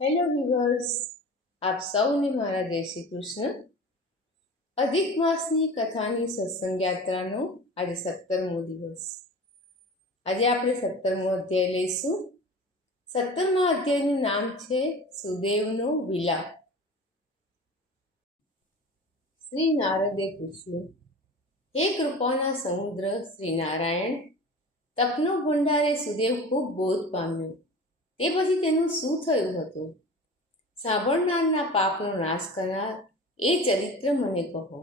Hello viewers, આપ સૌને મારા જય શ્રી કૃષ્ણ. અધિક માસની કથાની સત્સંગ યાત્રાનો આજે 17મો દિવસ. આજે આપણે 17મો અધ્યાય લઈશું. 17મા અધ્યાયનું નામ છે સુદેવનો વિલાપ. શ્રી નારદે પૂછ્યું, હે કૃપાના સમુદ્ર શ્રી નારાયણ, તપનો ભંડારે સુદેવ ખૂબ બોધ પામ્યો. તે પછી તેનું શું થયું હતું? સાંભળનારના પાપનો નાશ કરનાર એ ચરિત્ર મને કહો.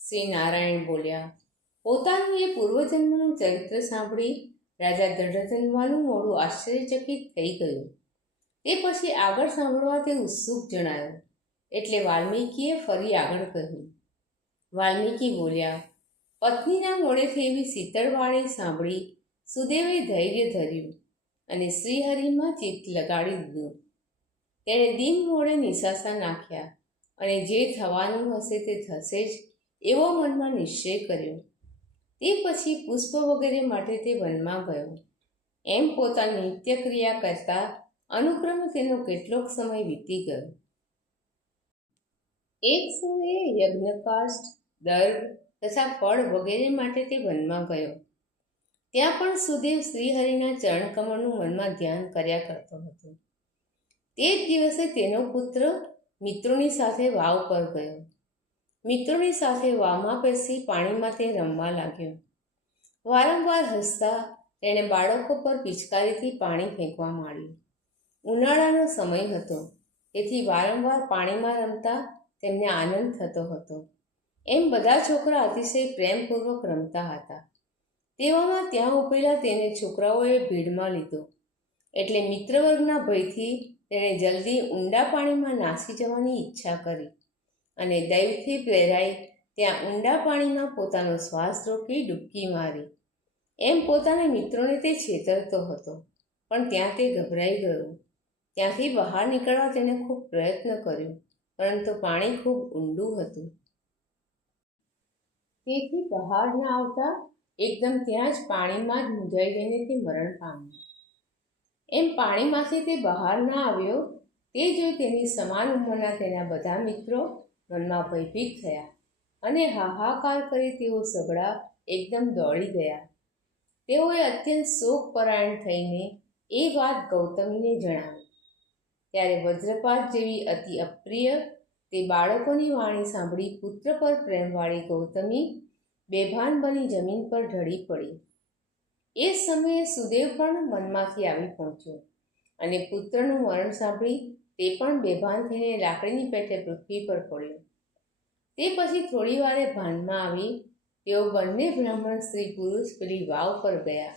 શ્રી નારાયણ બોલ્યા, પોતાનું એ પૂર્વજન્મનું ચરિત્ર સાંભળી રાજા દંડધનવાનું મોઢું આશ્ચર્યચકિત થઈ ગયું. તે પછી આગળ સાંભળવા તે ઉત્સુક જણાયો, એટલે વાલ્મીકીએ ફરી આગળ કહ્યું. વાલ્મીકી બોલ્યા, પત્નીના મોઢેથી એવી શીતળ વાણી સાંભળી સુદેવે ધૈર્ય ધર્યું અને શ્રીહરિમાં ચિત્ત લગાડી દીધું. તેણે દિન મોડે નિશાસા નાખ્યા અને જે થવાનું હશે તે થશે જ એવો મનમાં નિશ્ચય કર્યો. તે પછી પુષ્પ વગેરે માટે તે વનમાં ગયો. એમ પોતાની નિત્યક્રિયા કરતા અનુક્રમે તેનો કેટલોક સમય વીતી ગયો. એક સમયે યજ્ઞકાષ્ઠ, દર્ભ તથા ફળ વગેરે માટે તે વનમાં ગયો. ત્યાં પણ સુદેવ શ્રીહરિના ચરણકમળનું મનમાં ધ્યાન કર્યા કરતો હતો. તે જ દિવસે તેનો પુત્ર મિત્રોની સાથે વાવ પર ગયો. મિત્રોની સાથે વાવમાં બેસી પાણીમાં તે રમવા લાગ્યો. વારંવાર હસતા તેણે બાળકો પર પિચકારીથી પાણી ફેંકવા માંડ્યું. ઉનાળાનો સમય હતો, તેથી વારંવાર પાણીમાં રમતા તેમને આનંદ થતો હતો. એમ બધા છોકરા અતિશય પ્રેમપૂર્વક રમતા હતા. તેવામાં ત્યાં ઉભેલા તેને છોકરાઓએ ભીડમાં લીધો, એટલે મિત્રવર્ગના ભયથી તેણે જલ્દી ઊંડા પાણીમાં નાસી જવાની ઈચ્છા કરી અને દૈવથી પ્રેરાઈ ત્યાં ઊંડા પાણીમાં પોતાનો શ્વાસ રોકી ડૂબકી મારી. એમ પોતાના મિત્રોને તે છેતરતો હતો, પણ ત્યાં તે ગભરાઈ ગયો. ત્યાંથી બહાર નીકળવા તેણે ખૂબ પ્રયત્ન કર્યો, પરંતુ પાણી ખૂબ ઊંડું હતું. તેથી બહાર ન આવતા એકદમ ત્યાં જ પાણીમાં જ મૂંઝાઈ જઈને તે મરણ પામ્યો. એમ પાણીમાંથી તે બહાર ન આવ્યો તે જોઈ તેની સમાન ઉંમરના તેના બધા મિત્રો મનમાં ભયભીત થયા અને હાહાકાર કરી તેઓ સઘળા એકદમ દોડી ગયા. તેઓએ અત્યંત શોકપરાયણ થઈને એ વાત ગૌતમીને જણાવી. ત્યારે વજ્રપાત જેવી અતિ અપ્રિય તે બાળકોની વાણી સાંભળી પુત્ર પર પ્રેમવાળી ગૌતમી બેભાન બની જમીન પર ઢળી પડી. એ સમયે સુદેવ પણ મનમાંથી આવી પહોંચ્યો અને પુત્રનું મરણ સાંભળી તે પણ બેભાન થઈને લાકડીની પેટે પૃથ્વી પર પડ્યો. તે પછી થોડી વારે ભાનમાં આવી તેઓ બંને બ્રાહ્મણ સ્ત્રી પુરુષ પેલી વાવ પર ગયા.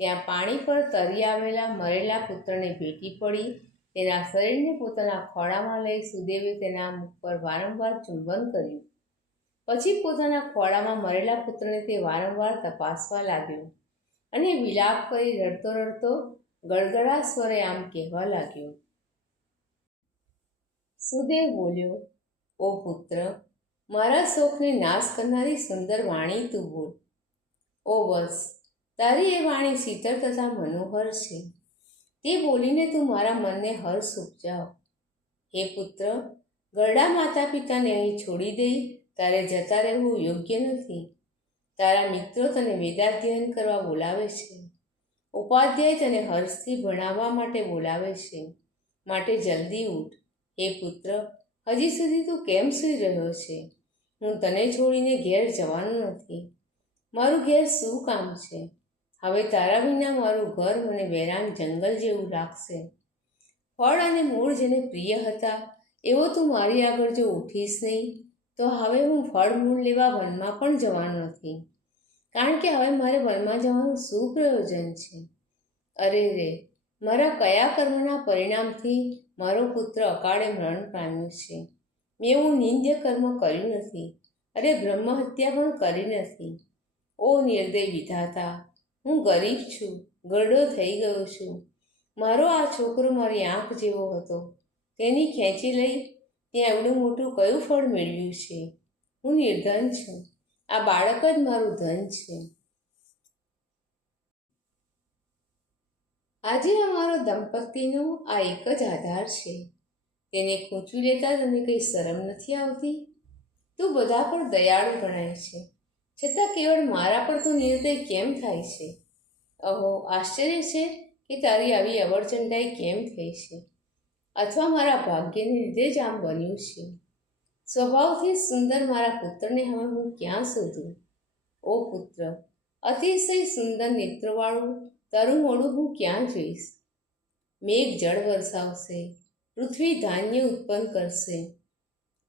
ત્યાં પાણી પર તરી આવેલા મરેલા પુત્રને ભેટી પડી તેના શરીરને પોતાના ખોળામાં લઈ સુદેવે તેના મુખ પર વારંવાર ચુંબન કર્યું. પછી પોતાના ખોળામાં મરેલા પુત્રને તે વારંવાર તપાસવા લાગ્યો અને વિલાપ કરી રડતો રડતો ગળગળા સ્વરે આમ કહેવા લાગ્યો. સુદેવ બોલ્યો, ઓ પુત્ર, મારા શોકને નાશ કરનારી સુંદર વાણી તું બોલ. ઓ વત્સ, તારી એ વાણી શીતળ તથા મનોહર છે. તે બોલીને તું મારા મનને હર્ષ ઉપજાવ. હે પુત્ર, ગરડા માતા પિતાને અહીં છોડી દઈ તારે જતા રહેવું યોગ્ય નથી. તારા મિત્રો તને વેદાધ્યયન કરવા બોલાવે છે. ઉપાધ્યાય તને હર્ષથી ભણાવવા માટે બોલાવે છે. માટે જલ્દી ઉઠ. હે પુત્ર, હજી સુધી તું કેમ સૂઈ રહ્યો છે? હું તને છોડીને ઘેર જવાનો નથી. મારું ઘેર શું કામ છે? હવે તારા વિના મારું ઘર મને વેરાન જંગલ જેવું લાગશે. ફળ અને મૂળ જેને પ્રિય હતા એવો તું મારી આગળ જો ઉઠીશ નહીં તો હવે હું ફળ મૂળ લેવા વનમાં પણ જવાનો નથી, કારણ કે હવે મારે વનમાં જવાનું શું પ્રયોજન છે? અરે રે, મારા કયા કર્મના પરિણામથી મારો પુત્ર અકાળે મરણ પામ્યો છે? મેં એવું નિંદ્ય કર્મ કર્યું નથી. અરે, બ્રહ્મ હત્યા પણ કરી નથી. ઓ નિર્દય વિધાતા, હું ગરીબ છું, ગરડો થઈ ગયો છું. મારો આ છોકરો મારી આંખ જેવો હતો, તેની ખેંચી લઈ ત્યાં એવડું મોટું કયું ફળ મેળવ્યું છે? હું નિર્ધન છું. આ બાળક જ મારું ધન છે. આજે અમારો દંપતીનો આ એક જ આધાર છે. તેને ખૂંચવી લેતા તને કંઈ શરમ નથી આવતી? તું બધા પર દયાળુ ગણાય છે, છતાં કેવળ મારા પર તું નિર્દય કેમ થાય છે? અહો, આશ્ચર્ય છે કે તારી આવી અવળચંડાઈ કેમ થઈ છે, અથવા મારા ભાગ્યને લીધે જ આમ બન્યું છે. સ્વભાવથી સુંદર મારા પુત્રને હવે હું ક્યાં શોધું? ઓ પુત્ર, અતિશય સુંદર નેત્રવાળું તારું મોઢું હું ક્યાં જોઈશ? મેઘ જળ વરસાવશે, પૃથ્વી ધાન્ય ઉત્પન્ન કરશે,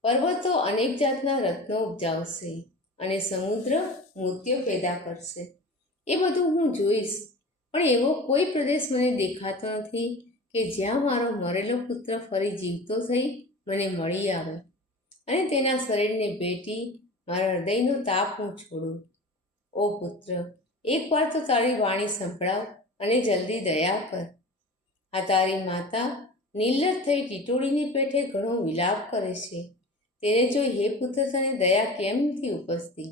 પર્વતો અનેક જાતના રત્નો ઉપજાવશે અને સમુદ્ર મોતીઓ પેદા કરશે. એ બધું હું જોઈશ, પણ એવો કોઈ પ્રદેશ મને દેખાતો નથી કે જ્યાં મારો મરેલો પુત્ર ફરી જીવતો થઈ મને મળી આવે અને તેના શરીરને ભેટી મારા હૃદયનો તાપ હું છોડું. ઓ પુત્ર, એકવાર તો તારી વાણી સંભળાવ અને જલ્દી દયા કર. આ તારી માતા નિર્લજ થઈ ટીટોળીની પેઠે ઘણો વિલાપ કરે છે. તેને જોઈ હે પુત્ર તને દયા કેમ નથી ઉપજતી?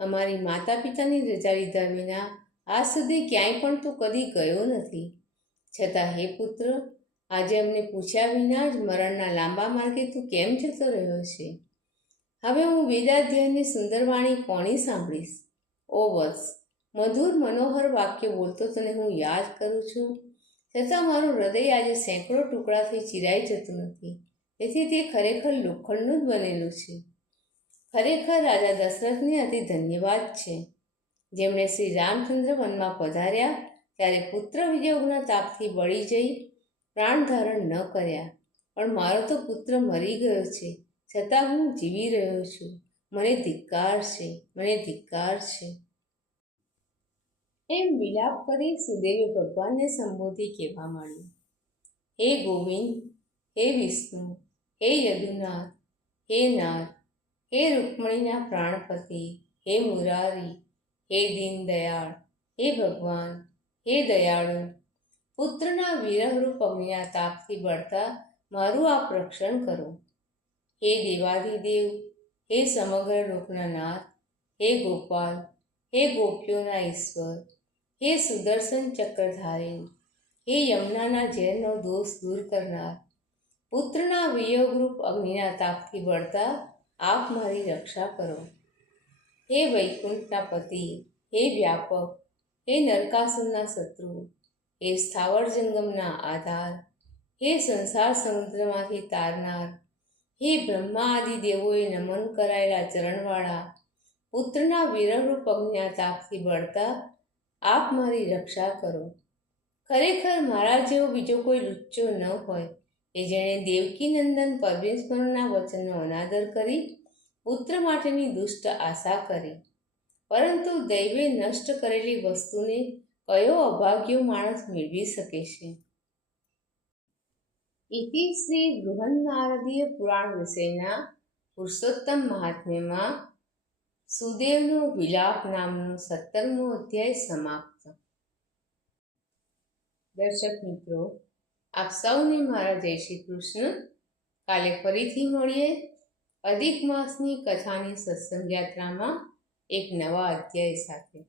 અમારી માતા પિતાની રજા લીધા વિના આજ સુધી ક્યાંય પણ તું કદી ગયો નથી, છતાં હે પુત્ર આજે અમને પૂછ્યા વિના જ મરણના લાંબા માર્ગે તું કેમ જતો રહ્યો છે? હવે હું વેદાધ્યયનની સુંદર વાણી કોની સાંભળીશ? ઓ વત્સ, મધુર મનોહર વાક્ય બોલતો તને હું યાદ કરું છું, છતાં મારું હૃદય આજે સેંકડો ટુકડાથી ચીરાઈ જતું નથી. તેથી તે ખરેખર લોખંડનું જ બનેલું છે. ખરેખર રાજા દશરથને અતિ ધન્યવાદ છે, જેમણે શ્રી રામચંદ્ર વનમાં પધાર્યા ત્યારે પુત્ર વિયોગના તાપથી બળી જઈ પ્રાણ ધારણ ન કર્યા. પણ મારો તો પુત્ર મરી ગયો છે, છતાં હું જીવી રહ્યો છું. મને ધિક્કાર છે, મને ધિક્કાર છે. એમ વિલાપ કરી સુદેવે ભગવાનને સંબોધી કહેવા માંડ્યું: હે ગોવિંદ, હે વિષ્ણુ, હે યદુનાથ, હે નાથ, હે રૂક્મણીના પ્રાણપતિ, હે મુરારી, હે દીનદયાળ, હે ભગવાન, હે દયાળુ, પુત્રના વિરહરૂપ અગ્નિના તાપથી બળતા મારું આપ રક્ષણ કરો. હે દેવાધિદેવ, હે સમગ્ર લોકના નાથ, હે ગોપાલ, હે ગોપીઓના ઈશ્વર, હે સુદર્શન ચક્રધારી, હે યમુનાના ઝેરનો દોષ દૂર કરનાર, પુત્રના વિયોગરૂપ અગ્નિના તાપથી બળતા આપ મારી રક્ષા કરો. હે વૈકુંઠના પતિ, હે વ્યાપક, હે નરકાસુરના શત્રુ, હે સ્થાવર જંગમના આધાર, હે સંસાર સમુદ્રમાંથી તારનાર, હે બ્રહ્મા આદિ દેવોએ નમન કરાયેલા ચરણવાળા, પુત્રના વિરહરૂપ અગ્નિના તાપથી બળતા આપ મારી રક્ષા કરો. ખરેખર મારા જેવો બીજો કોઈ લુચ્ચો ન હોય કે જેણે દેવકીનંદન પરમેશ્વરના વચનનો અનાદર કરી પુત્ર માટેની દુષ્ટ આશા કરી. પરંતુ દૈવે નષ્ટ કરેલી વસ્તુને કયો અભાગ્યો માણસ મેળવી શકે છે? ઇતિ શ્રી બૃહન્નારદીય પુરાણ વિષયના પુરુષોત્તમ મહાત્મ્યમાં સુદેવનો વિલાપ નામનો 17મો અધ્યાય સમાપ્ત. દર્શક મિત્રો, આપ સૌને મારા જય શ્રી કૃષ્ણ. કાલે ફરીથી મળીએ અધિક માસની કથાની સત્સંગ યાત્રામાં એક નવા અધ્યાય સાથે.